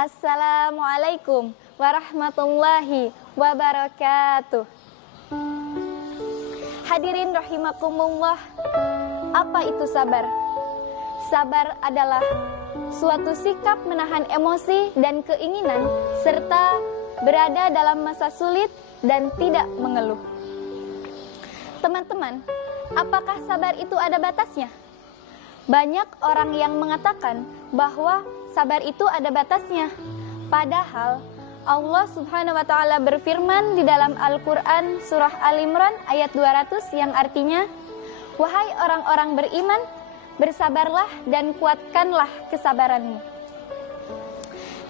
Assalamualaikum warahmatullahi wabarakatuh. Hadirin rahimakumullah, apa itu sabar? Sabar adalah suatu sikap menahan emosi dan keinginan serta berada dalam masa sulit dan tidak mengeluh. Teman-teman, apakah sabar itu ada batasnya? Banyak orang yang mengatakan bahwa sabar itu ada batasnya. Padahal Allah Subhanahu wa taala berfirman di dalam Al-Qur'an surah Al-Imran ayat 200 yang artinya, "Wahai orang-orang beriman, bersabarlah dan kuatkanlah kesabaranmu."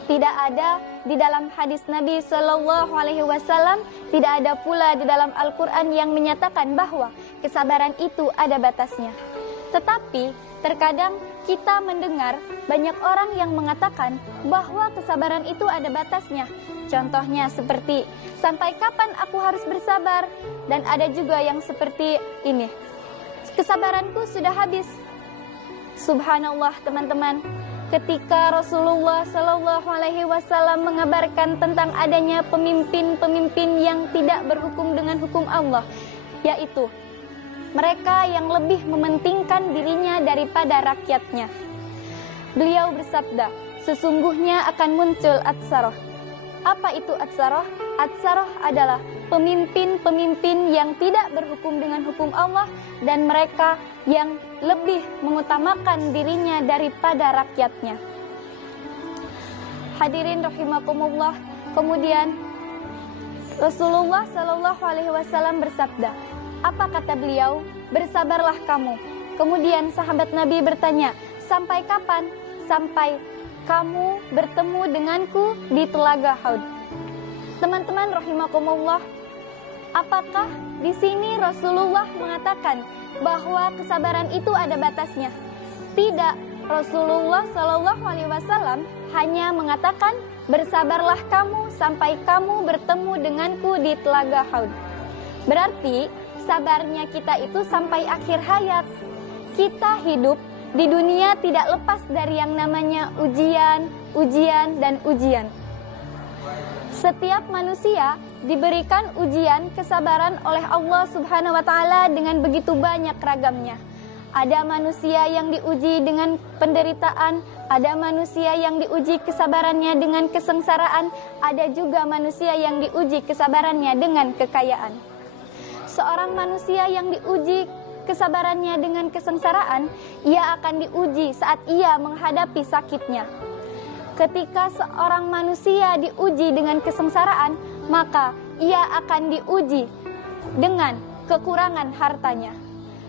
Tidak ada di dalam hadis Nabi Shallallahu Alaihi Wasallam, tidak ada pula di dalam Al-Quran yang menyatakan bahwa kesabaran itu ada batasnya. Tetapi terkadang kita mendengar banyak orang yang mengatakan bahwa kesabaran itu ada batasnya. Contohnya seperti, sampai kapan aku harus bersabar? Dan ada juga yang seperti ini, kesabaranku sudah habis. Subhanallah teman-teman, ketika Rasulullah Shallallahu Alaihi Wasallam mengabarkan tentang adanya pemimpin-pemimpin yang tidak berhukum dengan hukum Allah, yaitu mereka yang lebih mementingkan dirinya daripada rakyatnya. Beliau bersabda, sesungguhnya akan muncul Atsaroh. Apa itu Atsaroh? Atsaroh adalah pemimpin-pemimpin yang tidak berhukum dengan hukum Allah dan mereka yang lebih mengutamakan dirinya daripada rakyatnya. Hadirin rahimakumullah, kemudian Rasulullah Shallallahu Alaihi Wasallam bersabda, apa kata beliau? Bersabarlah kamu. Kemudian sahabat Nabi bertanya, sampai kapan? Sampai kamu bertemu denganku di telaga Haud. Teman-teman rahimakumullah, apakah di sini Rasulullah mengatakan bahwa kesabaran itu ada batasnya? Tidak, Rasulullah Shallallahu Alaihi Wasallam hanya mengatakan bersabarlah kamu sampai kamu bertemu denganku di telaga Haud. Berarti sabarnya kita itu sampai akhir hayat. Kita hidup di dunia tidak lepas dari yang namanya ujian, ujian, dan ujian. Setiap manusia diberikan ujian kesabaran oleh Allah Subhanahu wa taala dengan begitu banyak ragamnya. Ada manusia yang diuji dengan penderitaan, ada manusia yang diuji kesabarannya dengan kesengsaraan, ada juga manusia yang diuji kesabarannya dengan kekayaan. Seorang manusia yang diuji kesabarannya dengan kesengsaraan, ia akan diuji saat ia menghadapi sakitnya. Ketika seorang manusia diuji dengan kesengsaraan, maka ia akan diuji dengan kekurangan hartanya.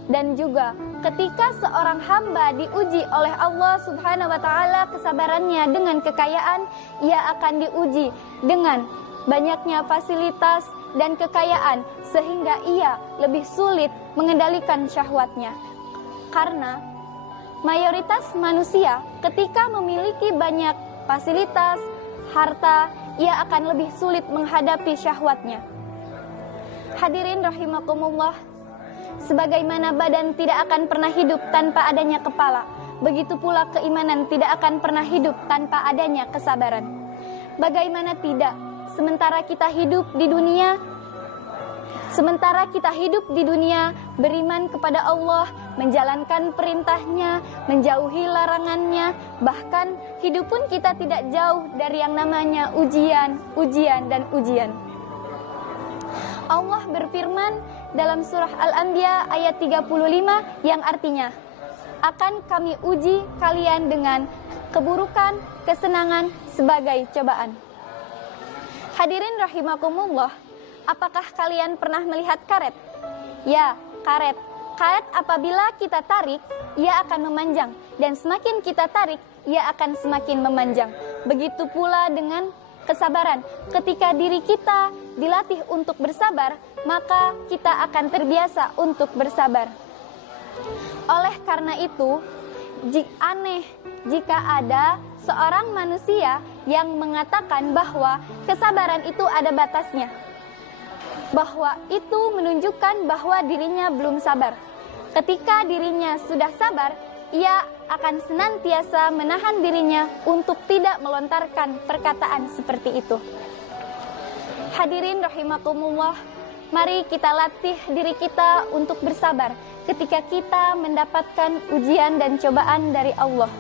Dan juga ketika seorang hamba diuji oleh Allah Subhanahu wa taala kesabarannya dengan kekayaan, ia akan diuji dengan banyaknya fasilitas dan kekayaan sehingga ia lebih sulit mengendalikan syahwatnya. Karena mayoritas manusia ketika memiliki banyak fasilitas, harta, ia akan lebih sulit menghadapi syahwatnya. Hadirin rahimakumullah, sebagaimana badan tidak akan pernah hidup tanpa adanya kepala, begitu pula keimanan tidak akan pernah hidup tanpa adanya kesabaran. Bagaimana tidak? Sementara kita hidup di dunia, beriman kepada Allah, menjalankan perintahnya, menjauhi larangannya, bahkan hidup pun kita tidak jauh dari yang namanya ujian, dan ujian. Allah berfirman dalam surah Al-Anbiya ayat 35 yang artinya, akan kami uji kalian dengan keburukan, kesenangan sebagai cobaan. Hadirin rahimakumullah, apakah kalian pernah melihat karet? Ya, karet. Karet apabila kita tarik, ia akan memanjang. Dan semakin kita tarik, ia akan semakin memanjang. Begitu pula dengan kesabaran. Ketika diri kita dilatih untuk bersabar, maka kita akan terbiasa untuk bersabar. Oleh karena itu, aneh jika ada seorang manusia yang mengatakan bahwa kesabaran itu ada batasnya, bahwa itu menunjukkan bahwa dirinya belum sabar. Ketika dirinya sudah sabar, ia akan senantiasa menahan dirinya untuk tidak melontarkan perkataan seperti itu. Hadirin rahimakumullah, mari kita latih diri kita untuk bersabar ketika kita mendapatkan ujian dan cobaan dari Allah.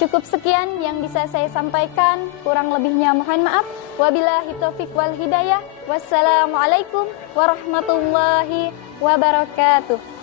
Cukup sekian yang bisa saya sampaikan, kurang lebihnya mohon maaf. Wabillahi taufiq wal hidayah. Wassalamualaikum warahmatullahi wabarakatuh.